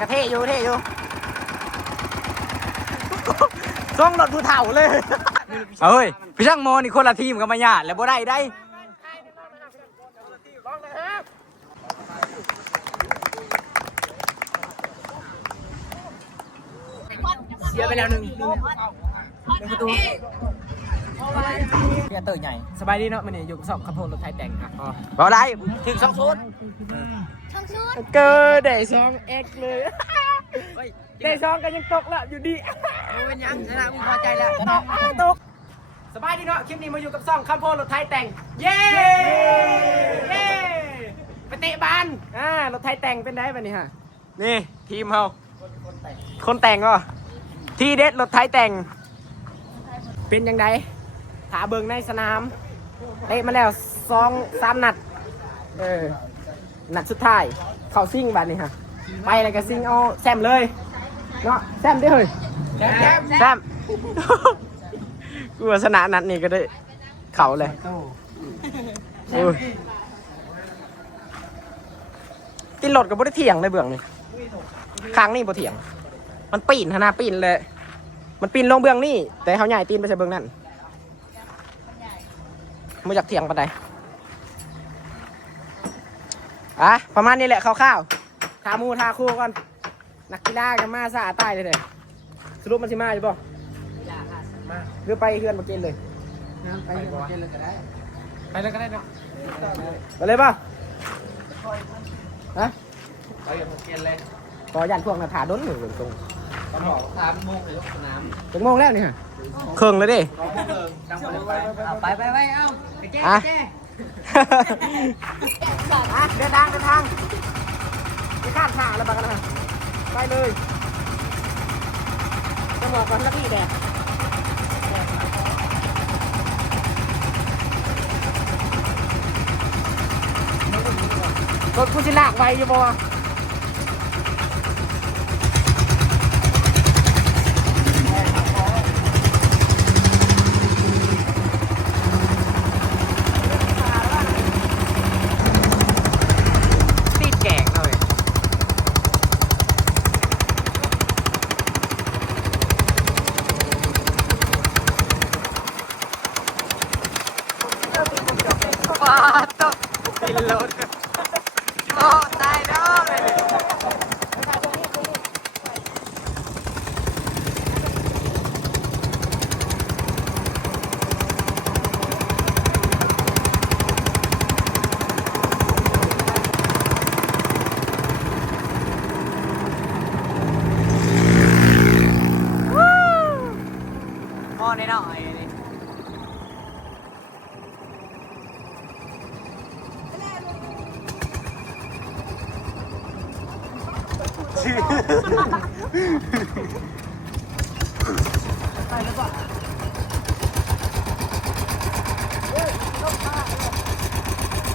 กระเทอยู่เทอยู่ส่งรถผู้เฒ่าเลยเฮ้ยพี่ช่างโมนี่คนละทีมกับมาญาติแล้วบ่ได้เสียไปแล้วหนึ่งประตูเรียตื่นใหญ่สบายดีเนาะมันนี่อยู่กับสองขับโพลรถไทยแต่งครับบ่ได้ถึง2 ชุดเกิดได้2 X เลยได้2ก็ยังตกละอยู่ดีเป็นยังชนะมึงพอใจแล้วตกสบายดีเนาะคลิปนี้มาอยู่กับซ่องขับโพลรถไทยแต่งเย้ไปเตะบอลรถไทยแต่งเป็นได้ป่ะนี่ฮะนี่ทีมเฮาคนแต่งก็ที่เด็ดรถไทยแต่งเป็นยังไงขาเบิงในสนามเตะมาแล้ว2-3 นัดนัดสุดท้ายเข้าซิ่งบัดนี่ฮะไปอะไรก็ซิ่งเอาแซมเลยเนาะแซมได้เลยแซมกูว่าชนะนัดนี้ก็ได้เข่าเลยติดรถกับบ่ได้เถียงในเบื้องนี่ค้างนี่บ่เถียงมันปีนนะปีนเลยมันปีนลงเบื้องนี่แต่เขาใหญ่ตีนไปใส่เบื้องนั่นมาจากเถียงปะไดประมาณนี้แหละคร่าวๆทามูทาคู่ก่อนนักกีฬากันมาซาตายเลยสรุปมันสิมาอยู่ป่ะหรือไปเฮือนมาเกณฑ์เลยไปเฮือนมาเกณฑ์เลยก็ได้ไปเลยก็ได้เนาะไปเลยป่ะไปเฮือนมาเกณฑ์เลยพอยันพวกนาถาด้นหนึ่งตรงตอนบอก3 โมงเลยสนามถึงโมงแล้วนี่ฮะเครื่องเลยดิไปเอ้าไปแจ้เดินทางไปข้ามทางแล้วบ้างนะไปเลยจะบอกก่อนแล้วพี่แดดรถกูจะลากไปอยู่บ่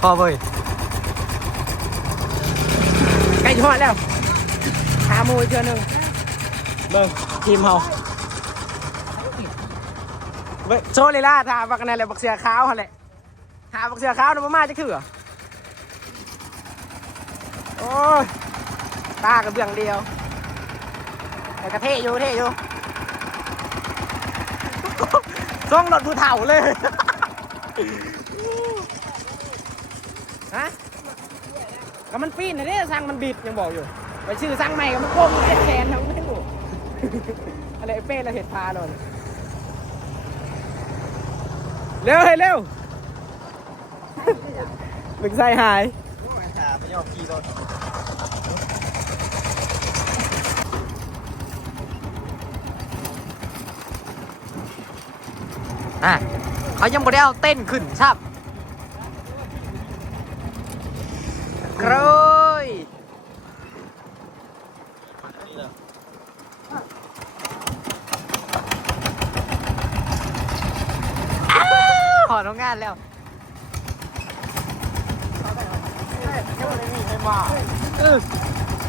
พอเว้ยใกล้ทอดแล้วขามูเชือหนึ่งเบิ่งทีมเฮาโชว์เลยล่ะทาบักกันอะไรบักเสือขาวอะไรทาบักเสือขาวนะมาจะคือโอ้ยตากับเบื้องเดียวแต่กระเทอยู่ส่งรถผู้เฒ่าเลยฮะก็มันปีนนะเนี่ยสั่งมันบิดยังบอกอยู่ไปชื่อสั่งใหม่ก็มันโค้งแขนทั้งไม่ถูกอะไรเป้เราเห็ดพาโดนเร็วมึงใส่หายไม่ยอมขี่รถเขายังไม่ได้เอาเต้นขึ้นครับกรอยขอน้องงานแล้ว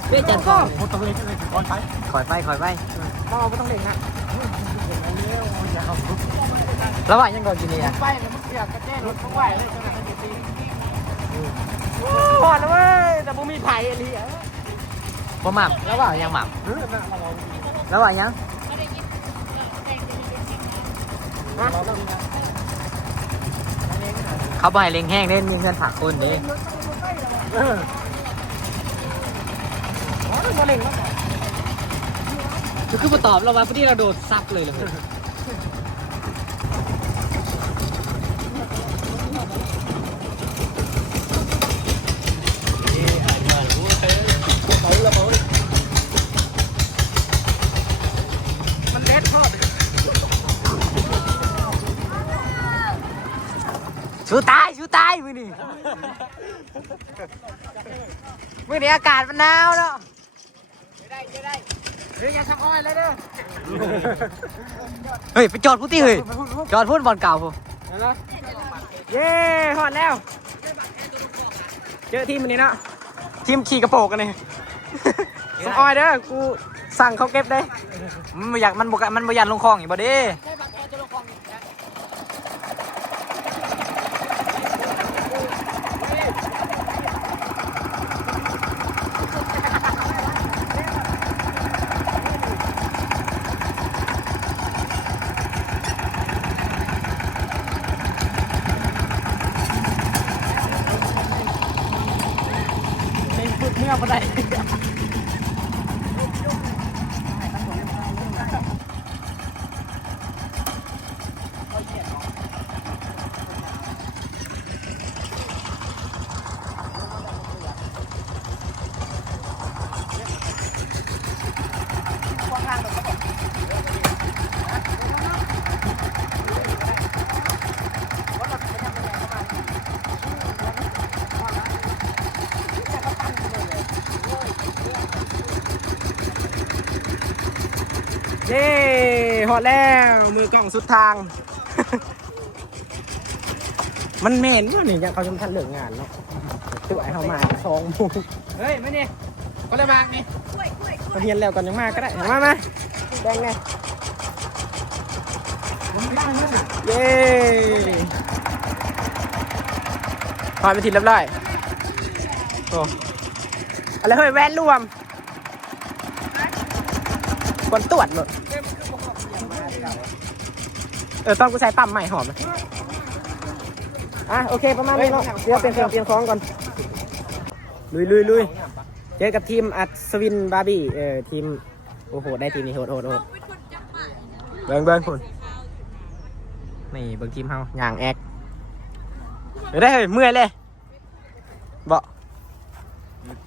เบี้ยจันทร์ก่อนต้องเล่นเลยก่อนไปคอยไปมองไม่ต้องเล่นนะแล้วว่ายังก่อนกินเนี่ยไปแล้วมันเสียกระเจ้รถเขาไหวเลยจังหวะนั้นตีหอดแล้วเว้ยแต่ผมมีไผ่อะไร บ่หม่ำแล้วว่ายังหม่ำแล้วว่ายังเขาบ่ให้เล็งแห้งเล่นมีเงินฝากคนนี้คือมาตอบเราว่าพอดีเราโดดซับเลยเลยมันเด็ดพอด ชูตายมือนี่มือนี้อากาศมันหนาวเนาะได้เดี๋ยวอย่าทำอ้อยเลยเด้อ เฮ้ยไปจอดพูดที่เฮ้ยจอดพูดบอลเก่าผม เย้หอดแล้วเจอทีมวันนี้เนาะทีมขี่กระโปรงกันนี่ทำอ้อยเด้อกูสั่งเขาเก็บได้ มันอยากมันบ่ยันลงคลองอีกบ่เด้ฝึกเมื่อมาได้เย้หอดแล้วมือกล่องสุดทาง มันเหม็นอยู่นี่ยังเขาจะทันเลิกงานเนาะตัวไอ้เขามา2 โมงเฮ้ยไม่นี่ก็เลยมากนี่มาเรียนแล้วก่อนยังมาก็ได้มาแดงไงเย้พอไปทีเรียบร้อยโอ้อะไรเฮ้ยแว่นรวมคนตรวจเลยตอนกูใส่ปั๊มใหม่หอมเลยโอเคประมาณนี้เนาะเดี๋ยวเปลี่ยนของก่อนลุยเจอกับทีมอัศวินบาร์บี้ทีมโอ้โหได้ทีมนี้โหดเบิ่งคุณนี่เบิ่งทีมเฮาย่างแอกได้เฮ้ยเมื่อยเลยบ่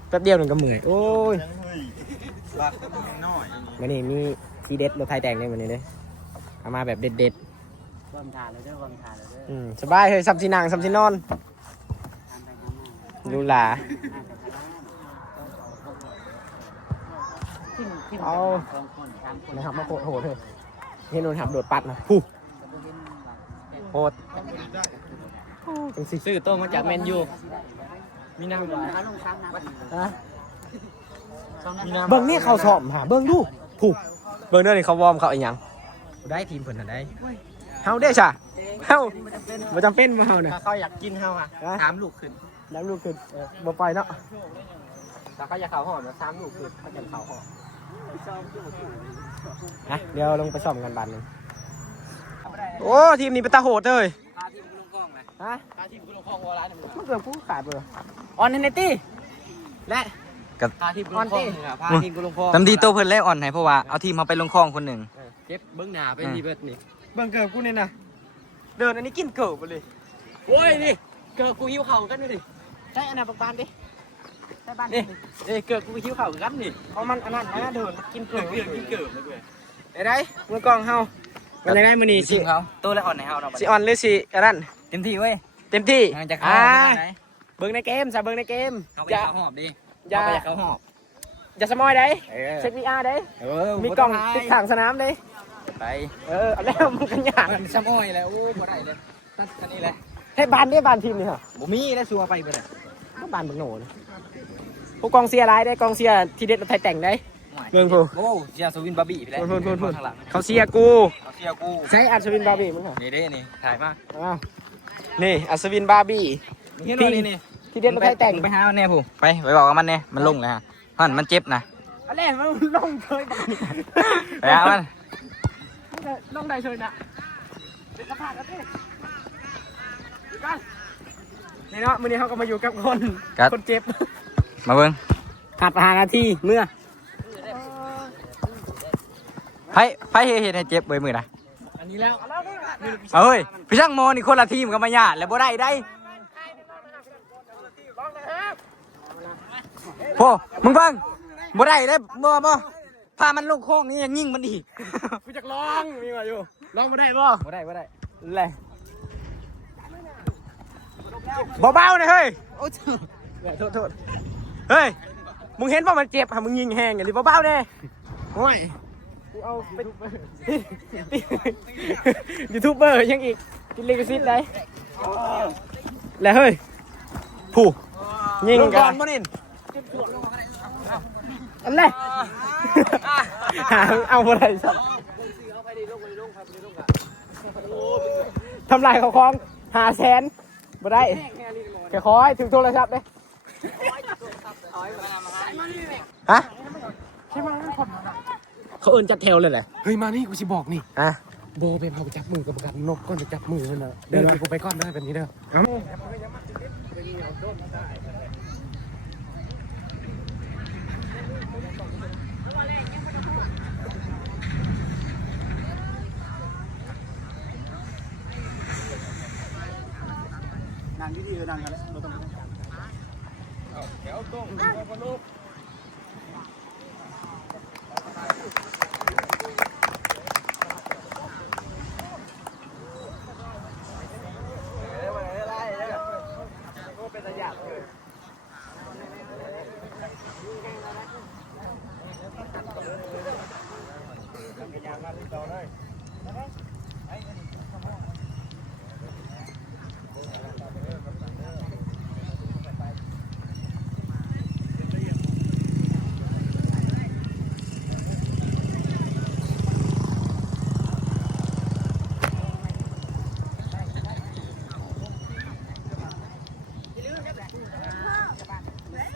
แป๊บเดียวหนึ่งก็เมื่อยโอ้ยวันนี้มีทีเด็ดรถไทยแดงเลยวันนี้เลยเอามาแบบเด็ดวางทานเลยเด้อสบายเฮ้ยซับซีนางซับซีนอนดูหลาเอานะครับมาโหดเลยเห็นโดนหับโดดปัดนะผู้โหดซื้อโต้มาจากแมนยูมีน้ำเบิ้งนี่เขาสอบหาเบิ้งดูผู้เบิ้งเด้อนี่เขาวอร์มเขาอีกอย่างได้ทีมเพิ่นน่ะได้เฮาได้ช่ะเฮาบ่จำเป็นมาเฮาเนี่ยถ้าเขาอยากกินเฮา3 ลูกขึ้นบ่ปล่อยเนาะถ้าเขาอยากเข้าห้องเนาะ3 ลูกขึ้นเขาจะเข้าห้องเดี๋ยวลงไปซ่อมกันบัดนึงโอ้ทีมนี้เป็นตาโหดเลยพาทีมกูลงกล้องเลยพาทีมกูลงกล้องวอลล์มันเกือบกูขาดเลยออนเทนเนตี้และกับพาทีมกูลงกล้องพาทีมกูลงกล้องทำดีโตเพิ่นแล้วอ่อนให้เพราะว่าเอาทีมมาไปลงคลองคนหนึ่งเก็บเบิ้งหน้าเป็นดีเบิร์ดนี่เบิ้งเกิดกูเนี่ยนะเดินอันนี้กินเกิดไปเลยโว้ยนี่เกิดกูหิวเข่ากันด้วยดิใช่อันนั้นปานดิใช่บ้านนี่เกิดกูหิวเข่ากันนี่เพราะมันอันนั้นนะเดินกินเกิดเลยได้มือกองเฮาวันไหนมือนี่สิเขาโตแล้วอ่อนให้เฮาเนาะสิอ่อนหรือสิอันนั้นเต็มที่เว้ยเต็มที่จะเข้าเบิ้งในเกมซะเบิ้งในเกมอย่าหอบดิอย่าเขาหอบอย่าสมอยได้เช็ควีอาร์ได้มีกล่องติดถังสนามได้ไปเอาแล้วมึงกันยากมันสมอยแล้วโอ้บ่ได้เลยนั่นนี่แหละให้บานได้บานทีมนี่เหรอบ่มีได้ซัวไปเบิดก็บานบักโหนพวกกองเสียร้ายได้กองเสียทีเด็ดไทยแต่งได้เมืองพูโอ้เสียสวินบาร์บี้ไปแล้วเขาเสียกูใช้อัศวินบาร์บี้มึงเหรอนี่เด้นี่ถ่ายมานี่อัศวินบาร์บี้นี่ทีเด็ดไทยแต่งไปหามันแน่ผู้ไปบอกกับมันแน่มันลงเลยฮะมันเจ็บนะ อะไรมันลงเคยบ้าง ไปอ่ะมัน ลงได้เฉยนะเป็นสภาพแล้วพี่กันนี่เนาะมื้อนี้เขาก็มาอยู่กับคนเจ็บ มาเบิ่ง ขาด5 นาทีเมื่อ ไผเฮ็ดให้เจ็บเบิ่มือนะ อันนี้แล้ว เอาเฮ้ยพี่ช่างโมนี่คนละทีมกับมาญาติแล้วบ่ได้โอ้มึงเบิ่งบ่ได้บ่พามันลงโค้งนี่ยังยิงมันอีก กูจะลองมีมาอยู่ลองมาได้บ่ บ่ได้แหละเบาๆนะเฮ้ยโทษเฮ้ยมึงเห็นว่ามันเจ็บฮะมึงยิงแห้งอย่างนี้เบาๆเด้โอ้ยกูเอาเป็นยูทูบเบอร์ยังอีกกินลิขสิทธิ์ได้แล้วเฮ้ยผู้ยิงกันอันแรกเอาอะไรสักทำลายเขาคล้อง500,000บ่ได้แค่คอยถึงโทรศัพท์เลยฮะเขาเอินจัดแถวเลยแหละเฮ้ยมานี่กูสิบอกนี่โบเป็นเขาจับมือกับประกันนกก้อนจะจับมือนั่นน่ะเดินกูไปก้อนได้แบบนี้เด้อนั่งดีๆนั่งกันแล้วเราต้องแถวตรงคนลูก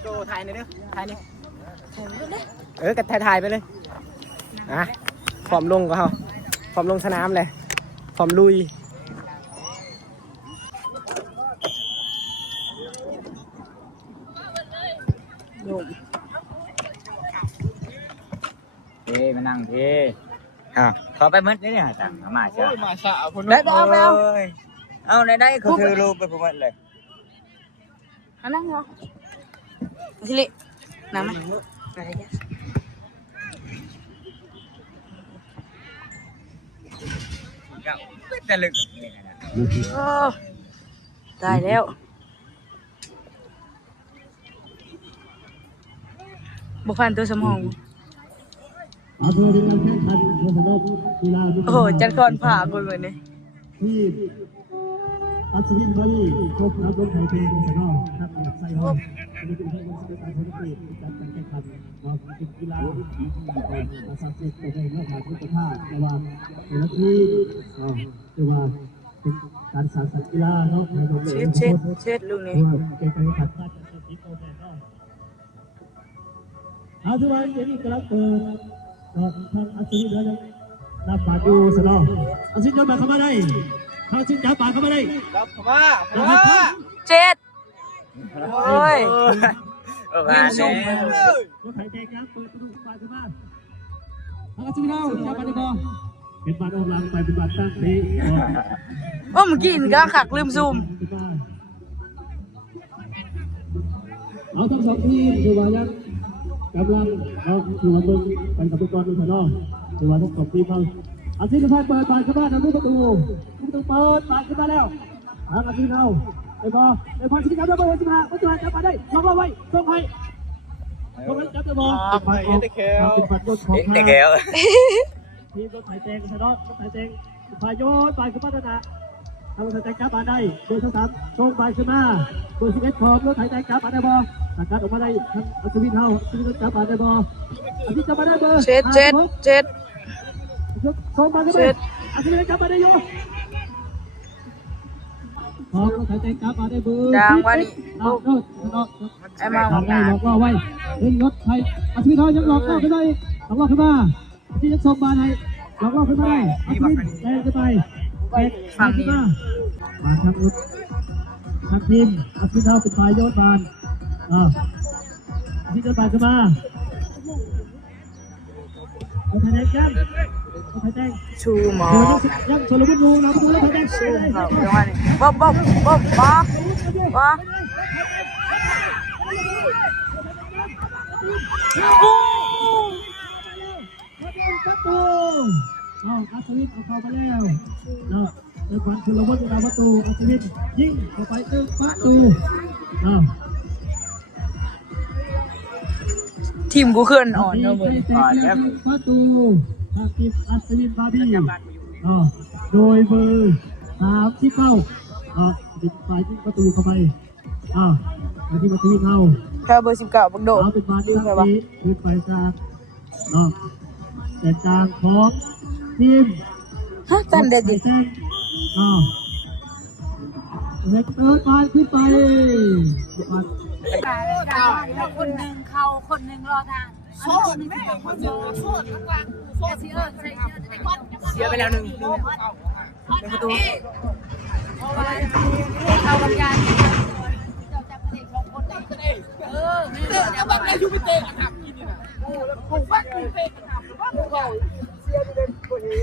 โจถ่ายหน่อยเด้อถ่ายนี่ก็ถ่ายไปเลยฟอร์มลงก็เขาฟอร์มลงสนามเลยฟอร์มลุยมานั่งเท่ขอไปมืดนี่เนี่ยจังมาใช่มาสาวคนนู้นแล้วเอาได้เขาถือรูปไปผมเลยนั่งเหรอสิลินั่งไหมจะลึกตายแล้วบุฟันตัวสมองโอ้โหจัดก่อนผ่าคนเหมือนนี่อัศวินบาลีครบนับรถไทยเป็นคนสนองครับใส่ห้องอันนี้เป็นเรื่องของการผลิตจัดการแข่งขันมาเป็นกีฬาอาสาสมัครตัวเองและผ่านทุกท่าแต่ว่าในวันที่แต่ว่าเป็นการสร้างสรรค์กีฬาเนาะในโรงเรียนเช็ดลุงนี่เป็นการแข่งขันการจัดกิจกรรมแบบเนาะอาทุกวันนี้กำลังเปิดทางอัศวินเดินนับปาดูสนองอัศวินเดินมาเข้ามาได้เขาชิ้นจับปากเข้ามาได้จับมาเจ็ดโอ้ยมาเน่รถไถแดงยังเปิดประตูปากขึ้นมาเขาชิ้นเราจับปากได้บ่เป็นบาดออกหลังไปเป็นบาดตั้งนี้โอ้เมื่อกี้นี่ก็ขักลืมซูมเอาทั้งสองทีมคือว่ายังกำลังเอาคือว่าเบิ่งไปกับตัวกรดูถนอคือว่าทั้งสองทีมเขาอาทิตย์ละพันเปิดปากขึ้นมาทำให้ประตูเปิดปากขึ้นมาแล้วอาทิตย์เราไอ้บอไอ้พอชิคกี้พายได้บอล15ปัจจุบันจับมาได้ล็อกเอาไว้ส่งให้จับได้บอลเป็นปัดรถของทีมรถไถแดงถนอรถไถแดงพายโยนปากขึ้นมาตาทำรถไถแดงจับมาได้เบอร์3ส่งปากขึ้นมาเบอร์11ของรถไถแดงจับมาได้บอลตัดการออกมาได้อัศวินเฮาอัศวินจับมาได้บอลอาทิตย์จับมาได้เบอร์เจ็ดส่งมาก็ได้อาทิตย์จับมาได้อยู่พอรถไถแดงจับมาได้เบอร์ดังวันนี้ ไอ้มา หลอกไว้หลอกล่อไว้เล่นรถไทยอาชีพทอยยังหลอกล่อขึ้นได้หลอกล่อขึ้นมาที่จะส่งบาลให้หลอกล่อขึ้นมาได้อาชีพแรงขึ้นไปเป็นฝั่งนี้มาทางรถทางทีมอาชีพเราเป็นฝ่ายโยนบาลอาชีพโยนบาลขึ้นมาเอาไทยแดงกันเอาไทยแดง ชูหมอ ยังชลบุรีดูนะดูแล้วไทยแดง ชูครับจังหวะนี้บ๊อบบ๊อบบ๊อบบ๊อบบ๊อบ ประตูเอาอัศวินเอาเข้าไปแล้วเนาะในขวัญชลบุรีเอาประตูอัศวินยิงเข้าไปตึ้งประตู ทีมกูเคลื่อนอ่อนเนาะมึง ประตูทางทีมอัศวินบาร์บี้โดยเบอร์3ที่เข้าติดฝ่ายยิงประตูเข้าไปมาที่ประตูเข้า แค่เบอร์19บักโดด เอาเป็นบาร์บี้ที่ขึ้นไปกลางแต่กลางของทีม ฮะตันเด็ดดิ เล็กเติร์ดมาขึ้นไป คนหนึ่งเขาคนหนึ่งรอทางโซ่แม่คนหนึ่งโซ่ข้างล่างโซ่เสียเสียไปแล้วหนึ่งประตูเข้าบรรยายเตะจะบังได้ยูเป็นเตะกันหักกินนี่นะผมฟังยูเตะกันหักว่าผมเขาเสียดีเป็นคนนี้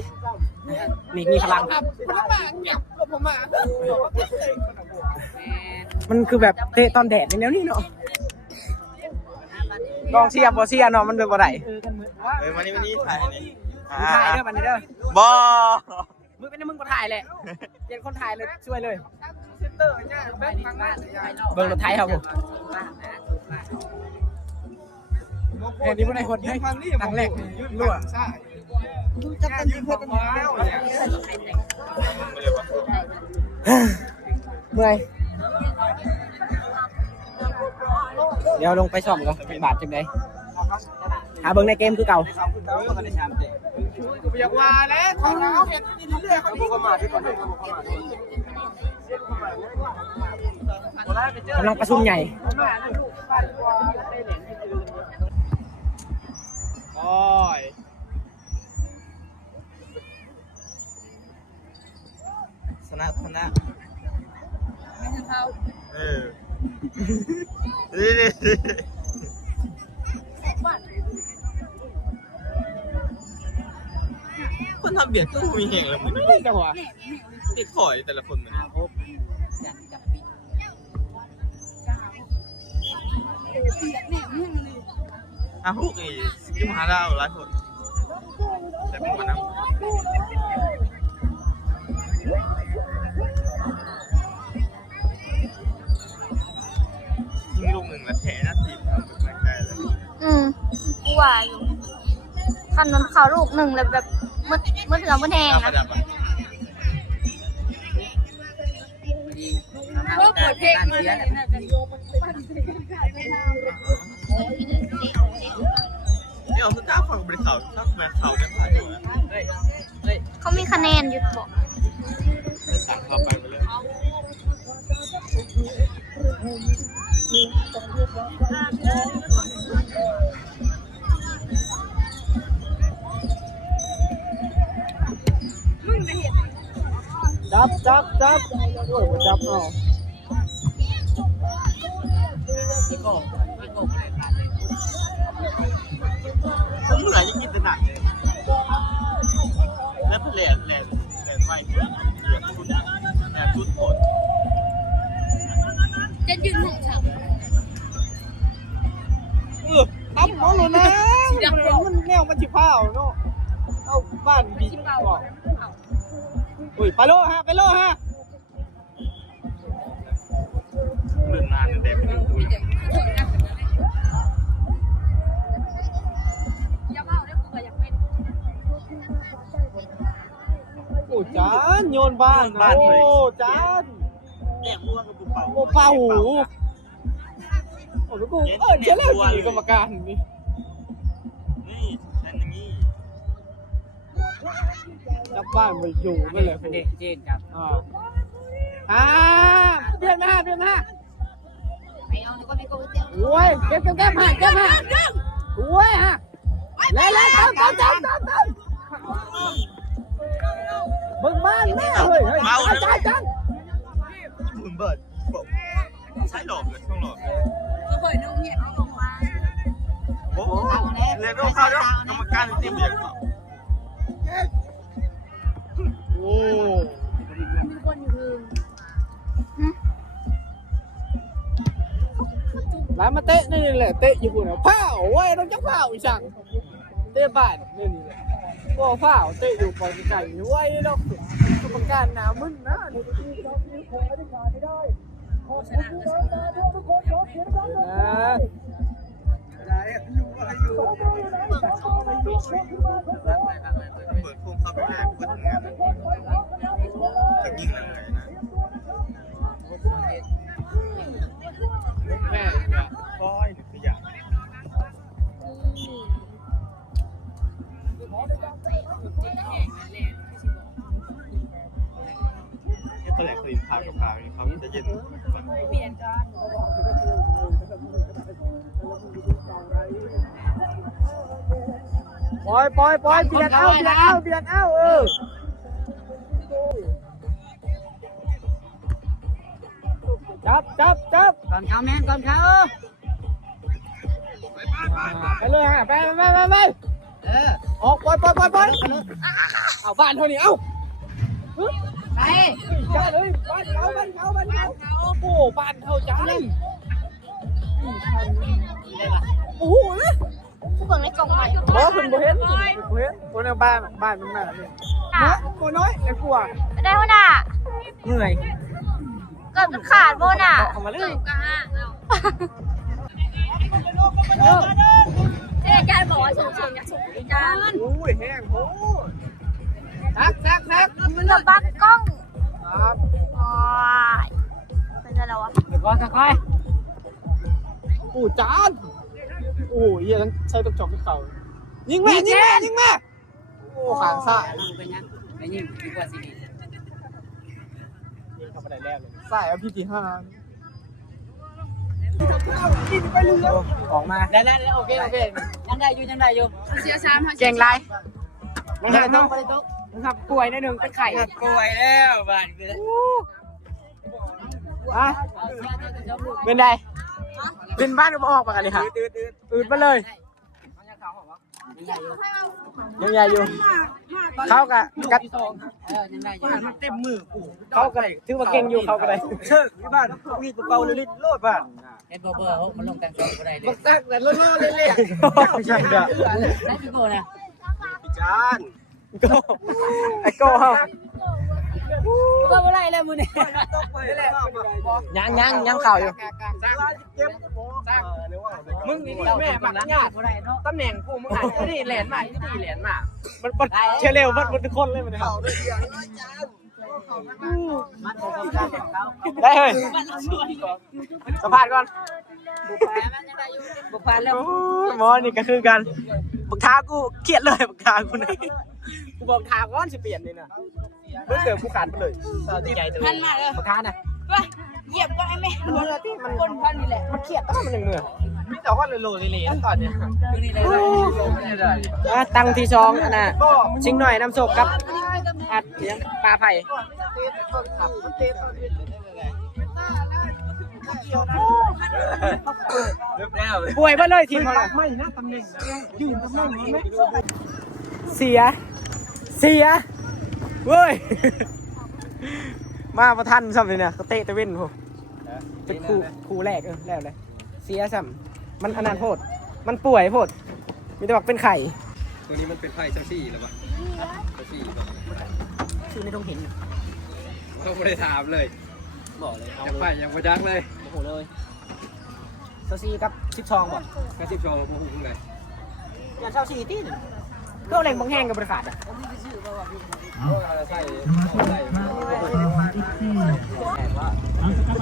มีพลัง ผมมาเก็บกับผมมา มันคือแบบเตะตอนแดดในแนวนี้เนาะกองเชียร์บอเชียร์เนาะมันเป็นบ่ได้ วันนี้ถ่ายนี่ ถ่ายเด้อบันนี้เด้อบ อ มึงเป็นมึงก็ถ่ายแหละเปลี่ยนคนถ่ายเลยช่วยเลยเบิ่งรถไทยครับผมอันนี้เป็นไอ้คนให้ครั้งแรกรั่วจะเป็นทีมเพื่อนเมื่อยเดี๋ยวลงไปซ่อมก่อนเป็นบาทจังไดหาเบิ่งในเกมคือเก่า อยากว่าแล้วเขาเห็นเรื่อยๆเขาเข้ามาที่ก่อนเลย กำลังประชุมใหญ่โอ้ยชนะคนทำเบียดก็มีแห่งแล้วมึงจังหวะติดข่อยแต่ละคนมันฮุกอีสกิมหาดาวหลายคนแต่เป็นวันนั้นยิงลูกหนึ่งแล้วแถหน้าทีมเอาไปใกล้เลย กูว่าอยู่คันนนเขาลูกหนึ่งเลยแบบมืดเหลืองมืดแหงนะ เปิดเพลงมาเลยนะกันโยม นี่เอาสุดท้ายฝั่งบริษัทชอบแมทเขากันผ่านอยู่ เขามีคะแนนอยู่บอก สั่งเข้าไปเลย จับโอ้ยจับเอา ผมเหนื่อยจะกินแต่หนักเลยแล้วแหลนไหวเหลือทุนแหลนทุนหมด จะยืนห่างฉัน ตับเขาเลยนะมันแนวมันจิผ้าเนาะเอาบ้านบีบอกอุ้ยไปโลฮะ เรื่องนานแต่ไม่รู้คุย อย่าเมาเดี๋ยวกูก็อยากเป็น โอ้จานโยนบ้านโอ้จาน แหลมม่วงกับปูเป่า โอ้เป่าหูโอ้ลูกกูเจ๊แล้วกี่กรรมการนี่ นี่ฉันอย่างนี้ จับบ้านไปอยู่นั่นแหละคุณเจนครับเปลี่ยนมา โอ้ยเก็บมาโอ้ยฮะเล่นจับบึงบ้านแม่เฮ้ยจัง มึงเบิดใช่หลอกเลยต้องหลอกโอ้โหเรียนรู้เข้าด้วยกรรมการทีมเบียร์โอ้ แล้วมาเตะนี่แหละเตะอยู่บนเผาไว้ต้องจังเผาอีสั่งเตะบ้านนี่แหละก็เผาเตะอยู่ก่อนไก่ไว้ดอกกรรมการหนามึนนะเปิดพุ่งเข้าไปแรกเปิดงานจะยิงอะไรนะแม่บอยหรือขยะตอนแรกเคยผ่านกับข่าวนี้เขาจะเย็นปล่อยเบียดเอาจับก่อนเขาแม่ก่อนเขาไปเลยฮะไปออกปล่อยเอาบ้านเท่านี้เอาไปจ้าเลยบ้านเขาโอ้บ้านเขาจ้าโอ้โหผู้เบิ่งในกล่องใหม่ บ่คุณบ่เห็นคนในบ้านมันมาเนี่ยตัวน้อยไอ้กลัว ไม่ได้หัวหน้า เหนื่อย เกือบจะขาดโบน่ะ เอามาเลย เจ๊การบอกว่าส่งอยากส่งจาน โอ้ยแห้งโหแซก มันจะบักกล้อง ครับ ว้ายเป็นอะไรวะ เดี๋ยวก่อนค่อยโอ้จานโอ้ยยังใช้ตะจอกที่เขายิงแม่โอ้ขางซ้ายเป็นยังไปยิงดีกว่าสิยิงเข้าไปได้แล้วเลยสายเอาพี่ที่ห้ากินไปเรื่อยออกมาได้โอเคยังได้อยู่เสียสาม เก่งไรนะครับป่วยนิดนึงเป็นไข่ป่วยแล้วบ้านเป็นไงเป็นบ้านก็ออกมากันเลยค่ะอืดมาเลยยังใหญ่อยู่เขากับเต็มมือเขาก็ได้ถือว่าเก่งอยู่เขาก็ได้เชิดที่บ้านมีกระเป๋าลิตรโลดบ้านเอ็นเบอร์มันลงแต่งตัวก็ได้เลย มันตั้งแต่ล้อเลยใช่จ้ะ ได้พี่โก้นะ จาน ไอ้โก้เฮา ก็ไม่ได้เลยมึงเนี่ย ยังข่าวอยู่มึงนี่แม่บักญาติตำแหน่งกูมึงอาจจะได้แหลนมามันเชลล์มันทุกคนเลยมันเขาได้เลยสัมภาษณ์ก่อนบุกพานแล้ว หมอนี่ก็คือกันบักท้ากูเครียดเลยบักท้ากูนี่กูบอกท้าก้อนสิเปลี่ยนนี่นะเมื่อเกิดกูขาดไปเลยใหญ่ตัว พันมาเลย บักท้านะ เหยียบก็ไอ้แม่ มัน คนพันนี่แหละ มันเครียดต้องมันยังเหนื่อยมีแต่ว่าโลเลตอนเนี้ย นี่เลย ตั้งที่สองอันน่ะชิงหน่อยน้ำโศกกับอัดเสียงปลาไผ่ป่วยมาเลยทีมเราไม่นะตำแหน่งยืนตำแหน่งไหมเสียเว้ยมาประทันซ้ำเลยเนี่ยเขาเตะตะเว้นผมเป็นคู่แรกแล้วเลยเสียซ้ำมันอนาถโพดมันป่วยโพดมีแต่บอกเป็นไข่ ตัวนี้มันเป็นไพ่เจ้าซี่แล้วปะเจ้าซี่ปะ ชื่อไม่ต้องเห็น เขาไม่ได้ถามเลย บอกเลยเอา ยังไพ่ยังไม่ยักเลย โอ้โหเลยเซาซีกับชิปซองบอก กระซิบโชว์โมโหเลย อย่างเซาซีตี้ก็แรงบางแห้งกับบริษัทอ่ะ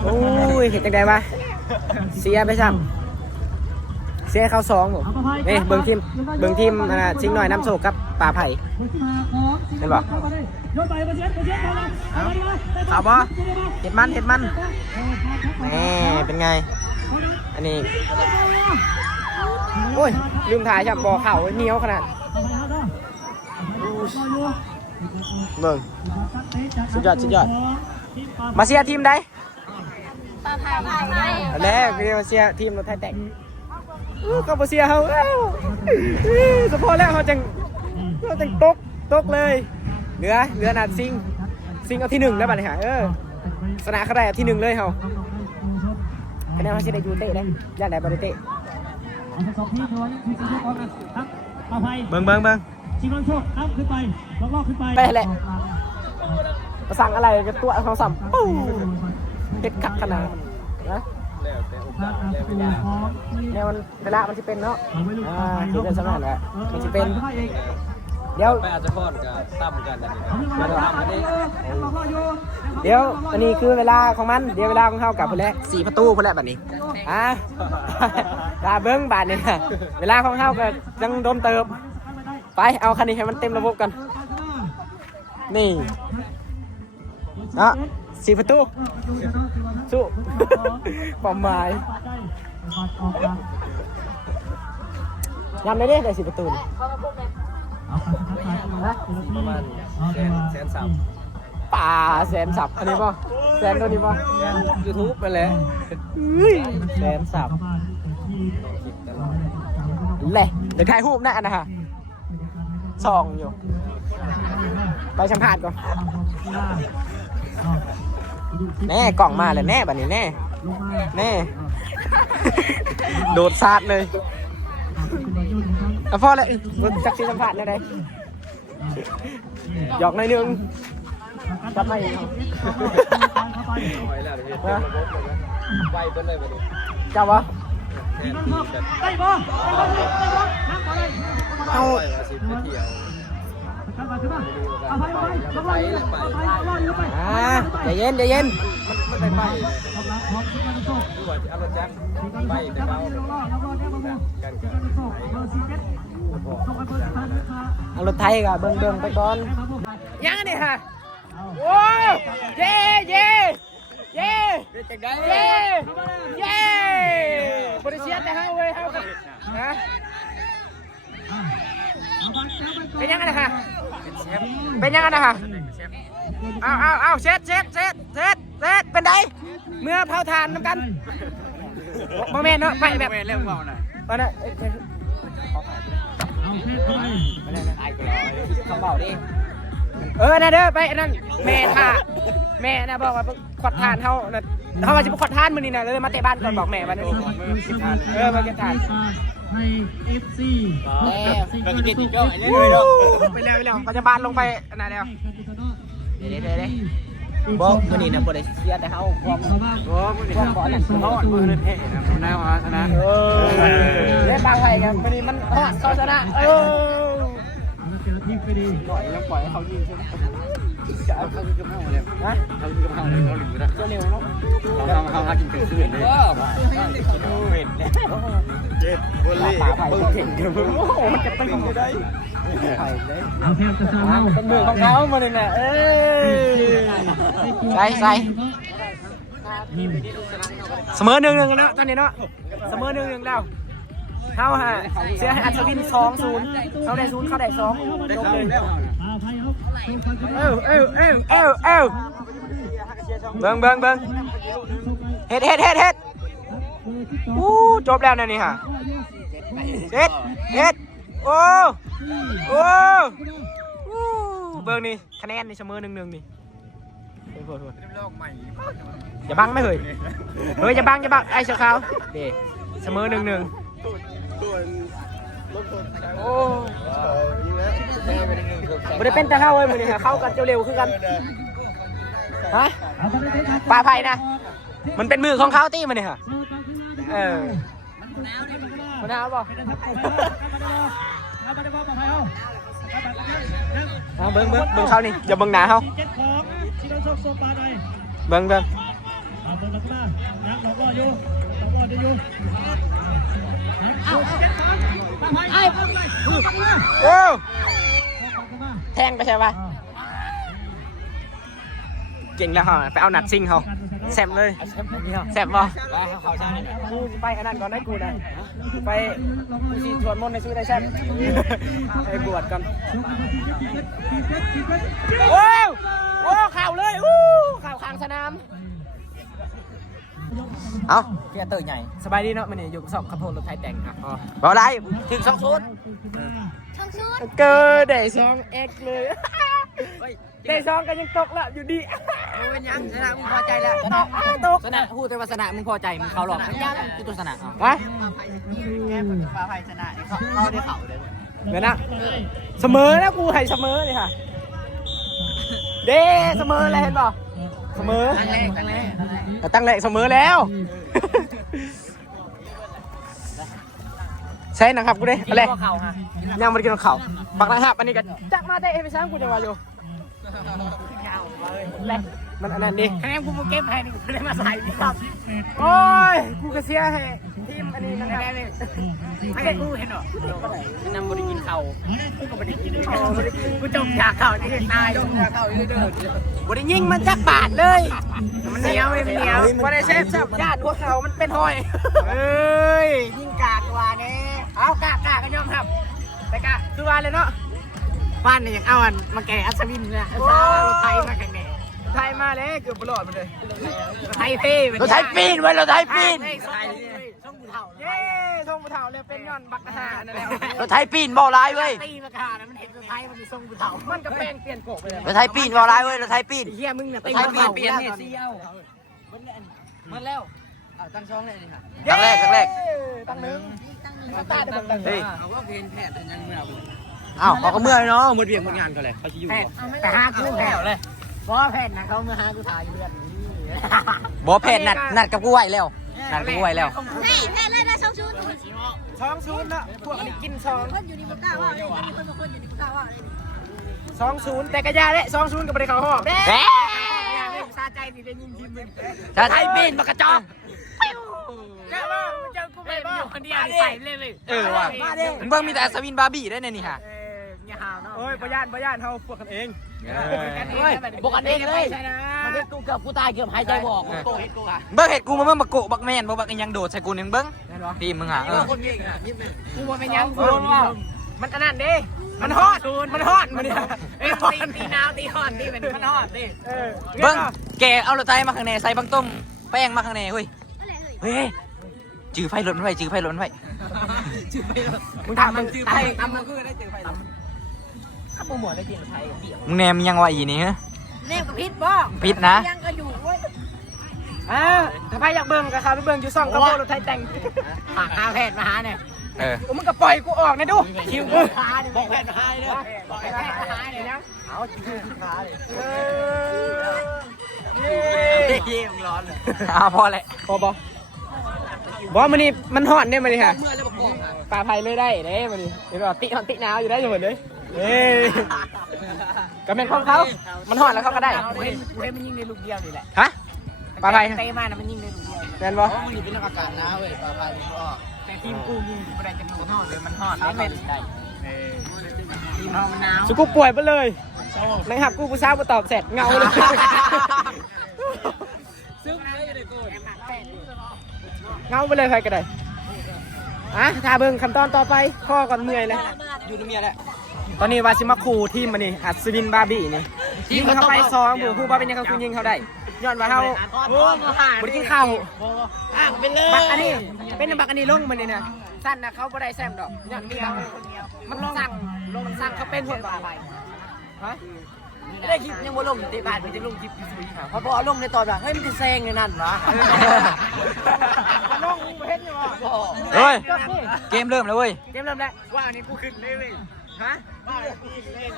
โอ้ยเห็นจังไดวะเสียไปซ้ำเสียเข้า2ผมนี่เบิ่งทีมชิงหน่อยน้ำโศกกับป่าไผ่เห็นบ่ข่าวบ่เห็ดมันแหมเป็นไง อันนี้โอ้ยลืมถ่ายจับบ่อเข่าเหนียวขนาดเบิ่งสุดยอดมาเชียร์ทีมใดอันแรกคือมาเชียร์ทีมรถไทยแต่งก็มาเชียร์เขาเฉพาะแล้วเขาจังตกเลยเหลือนาดซิงเอาที่1แล้วบัดนี้ฮะชนะเขาได้ที่1เลยเขาคะแนนเขาจะได้ยูเตะได้ย่านไหนบริเตะเบิ่งชิงลงโชคครับขึ้นไปลอกขึ้นไป ไปแหละมาสั่งอะไรกับตัวเขาสัมปูเผ็ดขัดขนาดนะเนี่ยมันเวลามันจะเป็นเนาะคือเป็นสมัยแหละมันจะเป็นเดี๋ยว ไปอาจจะพอดกับตั้มกันอันนี้ เดี๋ยวอันนี้คือเวลาของมันเดี๋ยวเวลาของเขากลับไปแล้ว4 ประตูไปแล้วบัดนี้ตาเบิ้งบาทนี่นะเวลาของเขาก็ยังโดนเติมไปเอาคันนี้ให้มันเต็มระบบกันนี่4 ประตูสู้ความหมายยำได้ได้4 ประตูประมาณ130,000ป่า130,000อันนี้ป่ะแสนตัวนี้ป่ะ YouTube ไปเลย130,000แหละเดี๋ยวถ่ายรูปหน้านะฮะส่องอยู่ไปสัมภาษณ์ก่อนแน่กล่องมาเลยแน่บัดนี้แน่โดดซาดเลยพ่อเลยจักรีสัมภาษณ์ได้หยอกหน่อยนึงจับมาอีกไปเบิ้ลเลยไปดู จับวะเอาใจเย็นมันไปดูว่าที่อัลจักไปแต่เรากันเอารถไทยกับเบิ่งไปก่อนยังนี่ฮะโอ้เย่บริเชียแต่เฮาเว้ยเฮากันนะเป็นยังไงนะฮะเอาเช็ดเป็นไดเมื่อเผาทานน้ำกันโมเมนต์เนาะไปแบบเรื่องเบาหน่อยตอนนั้นคำเบาดินะเด้อไปนั่นแม่นะบอกว่าขอดทานเขามาจะขอดทานมือนี่นะเลยมาเตะบ้านก่อนบอกแม่วันนี้มาเก็บทานให้ FC เราจะเก็บอีกก็อันนี้เลยเนาะไปเร็วเขาจะบานลงไปอันนั้นแล้วเดี๋ยวบอกมือนี่นะบริเชียแต่เขาความก่อนเขามือนี่เท่นะมันน่าว่าชนะเล่นบางไทยกันมือนี่มันเขาชนะปล่อยให้เขายิงใช่ไหมจะเอาเขายิงกับเขาเลยฮะเขายิงกับเขาเลยเขาหลีนะเร็วเนาะเขาหากินเป็นคืนเลยเจ็ดบอลเล่เก่งเกินโอ้โหมันจะตึงอยู่ได้เอาเพียงจะสร้างเป็นมือของเขามาเลยนะใส่เสมอ1-1แล้วตอนนี้เนาะเสมอ1-1แล้วเขาฮะเสียอัศวิน 2-0เขาได้0เขาได้2จบเลยเบิ่งเฮ็ดจบแล้วนี่ฮะเฮ็ดโอ้เบิ่งนี่คะแนนนี่เสมอ1-1นี่โทษอย่าบังไม่เฮ้ยอย่าบังไอ้เสือขาวเด้เสมอ1-1โอ้ไม่ได้เป็นแต่เข้าเลยมือนี่เข้ากันเร็วขึ้นกันฮะปลาไผ่นะมันเป็นมือของเขาตีมันนี่ฮะมะนาวบอกเบิ้งเขานี่อย่าเบิ้งหนาเขาเบิ้งโอ้แทงไปใช่ปะเก่งแล้วฮะไปเอาหนัดซิ่งเขา แซ่บเลย แชมป์เนี่ย แซ่บบ่ ไปเขาใช่ไหม กูไปอันนั้นก่อนได้กูนะไปกูสิสวดมนต์ในชีวิตได้แซ่บไปบวชก่อนว้าวโอ้ข่าวเลยข่าวข้างสนามเอา เกียร์เตอร์ใหญ่ สบายดีเนาะมันนี่อยู่กับสอบขับโพดรถไทยแต่งครับ บ่ได้ถึง2-0 ช่างซูน เกิดได้2x เลยได้2กันยังตกแล้วอยู่ดี เป็นยังชนะมึงพอใจแล้วชนะ ตก ชนะพูดแต่ว่าชนะมึงพอใจมึงเขาหรอกยังกูตัวชนะ ไป แกเป็นปลาไผ่ชนะเขาได้เข่าเลย เดี๋ยวนะเสมอนะกูให้เสมอเลยค่ะเด้เสมอเลยเห็นป่ะเสมอตั้งแรกเสมอแล้วใช่นะครับกูเด้อะไรยังไม่ได้กินข้าวบักนะฮะอันนี้ก็จักมาได้ไปซ้ำกูจะมาอยู่มันอันนั้นดิ คะแนนกูเก็บให้นี่กูได้มาใส่ครับ โอ้ยกูก็เสียให้ทีมอันนี้มัน คะแนนเลยไม่ได้กูเห็นหรอนำบริกินเข่ากูก็บริกินกูจมอยากเข่านี่ตายจมอยากเข่าอยู่เด้อ กูได้ยิงมันจักบาทเลย มันเหนียวมันเหนียว กูได้เซฟสับญาติหัวเขามันเป็นห้อย เอ้ยยิ่งกากกว่านี่เอากากกันยอมครับแต่กะ คือว่าเลยเนาะ บ้านนี่ยังเอาอันมาแก่อัศวินเนี่ยไทยมาแข่งเนี่ย ไทยมาเลยเกือบปลอดมาเลย ไทยเพ่ เราไทยปีนไว้เราไทยปีน ช่องกูเท่า เย้ทงผู้เฒ่าเลยเป็นย้อนบักอาหารนั่นแหละ รถไทยปีนบ่อลายเว้ย ตีมาขาดมันเห็นไทยมันมีทรงกูเท่า มันก็แปลงเปลี่ยนโกะไปเลย รถไทยปีนบ่อลายเว้ยรถไทยปีน เฮียมึงเนี่ยตี ไทย มา เปลี่ยน เท่า เปลี่ยน เนี่ยซีเอามันแล้วตั้งช่องเลยนี่ค่ะ ครั้งแรก ตั้งหนึ่งตาเดิมตั้ง เฮ้ย เขาก็เป็นแพทย์ยังเมื่อ อ้าวเขาก็เมื่อยเนาะหมดเวียงหมดงานกันเลยเขาจะอยู่ แพทย์แต่หากูแพทย์เลยเพราะแพทย์นะเขาเมื่อหากูถ่ายเพื่อน บ่แพทย์นัดกับกูไว้แล้วนัดกับกูไว้แล้ว เฮ้ยแม่เล่นนะช่างซูน ช้องศูนย์เนาะพวกนี้กินช้อง คนอยู่ในบุกกล้าว่าเลยมีคนบางคนอยู่ในบุกกล้าว่าเลย 20แต่กระยาและ20ก็ไม่ได้เข้าหอบเด้ แหม ซาใจนี่ได้ยินทีมมึง รถไทยปีนบักกระจอก แค่ว่ามึงเจอกูไม่อยู่คนเดียวใส่เลย เออว่ะมันเบิ่งมีแต่อัศวินบาร์บี้ได้เนี่ยนี่ฮะ เงี้ยหาวเนาะ โอ้ยบ่ย่านเฮาพวกกันเอง บอกกันเองเลยมันเห็นกูเกือบกูตายเกือบหายใจบ่ออกโตเห็นกูอ่ะ เบิ่งเห็ดกูมาเบิ่งบักโกะบักแมนบ่บักอีหยังโดดใส่กูนี่เบิ่งทีมมึงอ่ะ คนเก่งอ่ะกูมาเป็นยังกู มันอันนั้นเด้มันฮอดมันเนี่ย ตีนาวตีหอนตีเป็นมันหอนดิ เบิ่งแกเอารถไทยมาข้างในใส่บังต้มแป้งมาข้างในเฮ้ยเฮ้ยจื้อไฟรถมันไว้จื้อไฟรถมันไว้ มึงทำมัน ไทยทำมันคือได้เจอไฟถ้าโปรโมทได้จริงไทยเดี่ยว มึงแนมยังว่าอีนี่ฮะ เล่นกับพิษบ่ ปิดนะ ยังก็อยู่เว้ย ถ้าใครอยากเบิ่งก็เข้าไปเบิ่งอยู่ซ่องกระโปรงรถไทยแต่ง ปากหาแพทย์มาหาเนี่ย เออ มึงก็ปล่อยกูออกนะดู คิวกูหาเนี่ยบอกแพทย์มาหาเนี่ยบอกแพทย์มาหาเนี่ยนะเอาคิวหาเลยเยี่ยมร้อนเลย พอแหละ พอบ่มันนี่มันฮอดเนี่ยมันนี่ค่ะ เมื่อแล้วบอก ปลาไผ่เลยได้เด้มันนี่เห็นป่ะติหนาวอยู่ได้จังหมดเลยเฮ้ยก็เป็นของเขามันฮอดแล้วเขาก็ได้ เว้ยมันยิงในลูกเดียวนี่แหละ ฮะปลาไผ่ เตะมานะมันยิงในลูกเดียว แม่นบ่ มันอยู่เป็นอากาศนะเว้ยปลาไผ่มันก็แต่ทีมกูยิงไม่ได้จะดูห่อเลยมันห่อได้ไม่ได้ทีมห่อมันหนาว สุกูป่วยไปเลยนังหักกูผู้สาวมาตอบเสร็จเงาเลย ซึ่งไม่ได้โกรธ เงาไปเลยใครก็ได้ถ้าเบิ่งขั้นตอนต่อไปข้อก่อนเมื่อยเลย อยู่ตรงนี้แหละ ตอนนี้วาซิมาคูทีมมันนี่อัศวินบาร์บี้นี่ยิงเข้าไปซองบุผู้บาเป็นยังเขาคุณยิงเขาได้ย้อนว่าเขา โอ้มาผ่าน บริกินข้าว เป็นเลย บักอันนี้เป็นบักอันนี้ลงมันนี่นะสั้นนะเขาบ่ได้แซมดอกย้อนเดียวมันสั่งเขาเป็นคนบาร์บี้ฮะ ไม่ได้คลิปยังว่าลงตีบาทมันจะลงคลิปคุยเขาบอกลงในตอนแบบเฮ้ยมันจะแซงในนั่นวะ มันลงเห็นอยู่บ่ เฮ้ยเกมเริ่มแล้วเว้ย เกมเริ่มแล้ว ว่าอันนี้กูขึ้นเลยเว้ย ฮะ ว่ากูขึ้นเลย